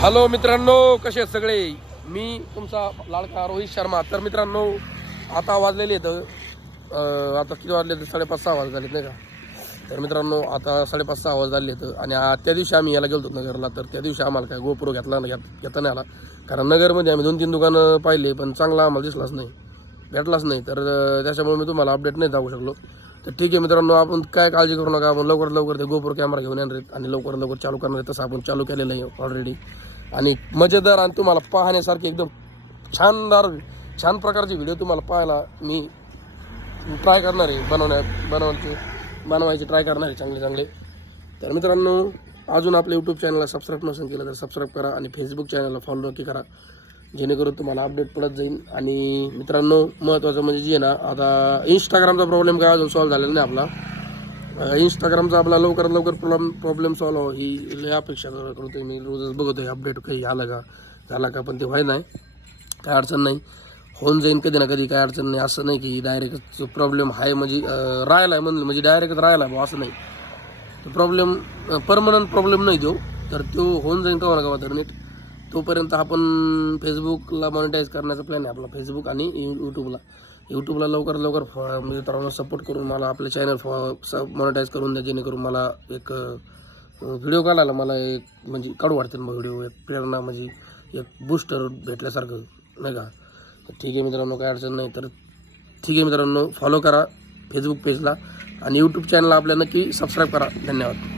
Hello मित्रांनो, कसे आहेत सगळे? मी तुमचा लाडका रोहित शर्मा. तर मित्रांनो, आता वाजलेले आहेत आता किती वाजले? 5:30-6 वाजले झालेत नाही का? तर मित्रांनो, आता 5:30-6 वाजले झाले आहेत. आणि त्या दिवशी आम्ही याला गेलो होतो नगरला. तर त्या दिवशी आम्हाला काय गोप्रो घेता नाही आला, कारण नगरमध्ये आम्ही 2-3 दुकानं पाहिले, पण चांगला आम्हाला दिसलाच नाही, भेटलाच नाही. तर त्याच्यामुळे मी तुम्हाला अपडेट नाही जाऊ शकलो. तर ठीक आहे मित्रांनो, आपण काय काळजी करू नका. आपण लवकरात लवकर ते गोप्रो कॅमेरा घेऊन येणार आहेत आणि लवकरात लवकर चालू करणार आहे. तसं आपण चालू केलेलं आहे ऑलरेडी. आणि मजेदार आणि तुम्हाला पाहण्यासारखे एकदम छान प्रकारचे व्हिडिओ तुम्हाला पाहायला मी ट्राय करणार आहे, बनवायचे ट्राय करणार आहे चांगले. तर मित्रांनो, अजून आपल्या यूट्यूब चॅनलला सबस्क्राईब नसेल केलं तर सबस्क्राईब करा आणि फेसबुक चॅनलला फॉलो नक्की करा, जेणेकरून तुम्हाला अपडेट पडत जाईल. आणि मित्रांनो, महत्त्वाचं म्हणजे जे आहे ना, आता इंस्टाग्रामचा प्रॉब्लेम काय अजून सॉल्व्ह झालेला नाही आपला. इंस्टाग्रामचा आपला लवकरात लवकर प्रॉब्लेम सॉल्व्ह हो ही लय अपेक्षा करतोय मी. रोजच बघतोय अपडेट काही झाला का, पण ते व्हाय नाही. काय अडचण नाही, होऊन जाईन कधी ना कधी, काय अडचण नाही. असं नाही की डायरेक्ट प्रॉब्लेम आहे म्हणजे राहिला आहे म्हणलं म्हणजे डायरेक्टच राहिला आहे असं नाही. तो प्रॉब्लेम परमनंट प्रॉब्लेम नाही तो, तर तो होऊन जाईल का मला तर नीट. तोपर्यंत आपण फेसबुकला मॉनिटाईज करण्याचा प्लॅन आहे आपला, फेसबुक आणि यूट्यूबला लवकर मित्रांनो सपोर्ट करून मला आपले चॅनल मॉनिटाईज करून द्या, जेणेकरून मला एक व्हिडिओ काढायला मला एक म्हणजे काढू वाटते मग व्हिडिओ, एक प्रेरणा म्हणजे एक बूस्टर भेटल्यासारखं नाही का. ठीक आहे मित्रांनो, काय अडचण नाही. तर ठीक आहे मित्रांनो, फॉलो करा फेसबुक पेजला आणि यूट्यूब चॅनलला आपल्या नक्की सबस्क्राईब करा. धन्यवाद.